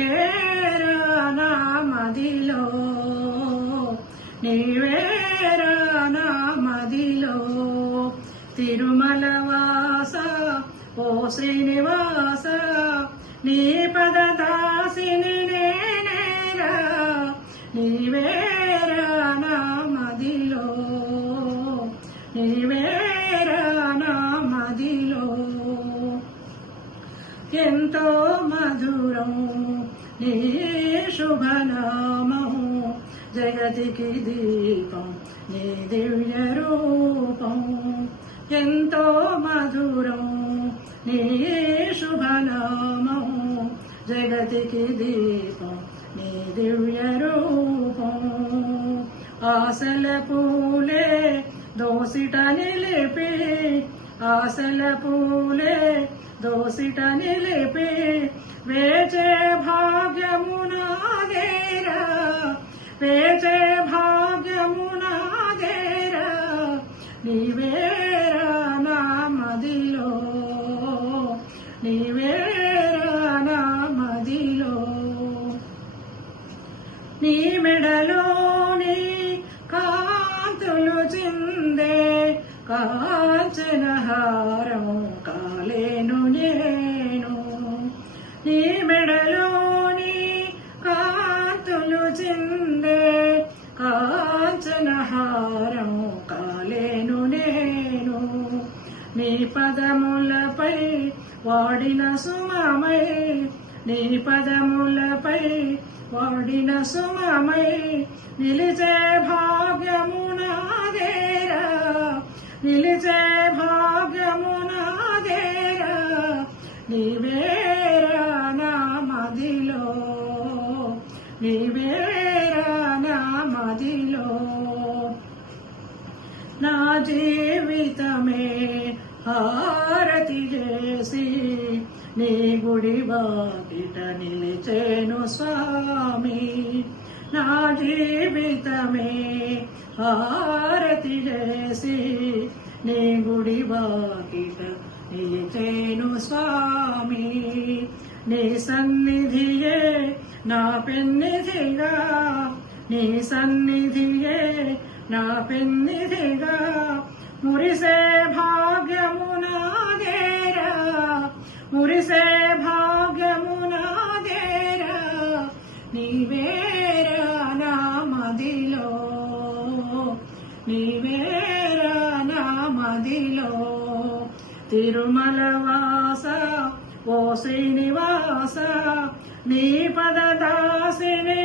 నీవేరా నా మదిలో, నీవేరా నా మదిలో. తిరుమల వాస ఓ శ్రీనివాస, నీ పద దాసిని నేనేరా. నీవేరా నా మదిలో, నీవేరా నా మదిలో. ఎంతో మధురం నీ శుభనామము, జగతికి దీపం నీ దివ్య రూపం. ఎంతో మధురం నీ శుభనామము, జగతికి దీపం నీ దివ్య రూపం. ఆశల పూలే దోసిట నిలిపి, ఆశల పూలే దోసిట నిలిపి, వేచే భాగ్యము నాదేరా, వేచే భాగ్యము నాదేరా. నీవేరా నా మదిలో, నీవేరా నా మదిలో. నీ మెడలోని కాంతులు చిందే కాంచన హారం కాలేను నేను. నీ మెడలోని కాంతులు చిందే కాంచన హారం కాలేను నేను. నీ పదములపై వాడిన సుమమై, నీ పదములపై వాడిన సుమమై, నిలిచే భాగ్యము నాదేరా, నిలిచే భాగ్యము నాదేరా. నీవేరా నా మదిలో, నీవేరా నా మదిలో. నా జీవితమే హారతి చేసి, నీ గుడి వాకిట నిలిచేను స్వామి. నా జీవితమే హారతి చేసి, నీ గుడి వాకిట నిలిచేను స్వామి. నీ సన్నిధియే నా పెన్నిధిగా, నీ సన్నిధియే నా పెన్నిధిగా. మురిసే భాగ్యము నాదేరా, మురిసే భాగ్యము నాదేరా. నీవేరా నా మదిలో, నీవేరా నా మదిలో. తిరుమల వాస ఓ శ్రీనివాస, నీ పద దాసిని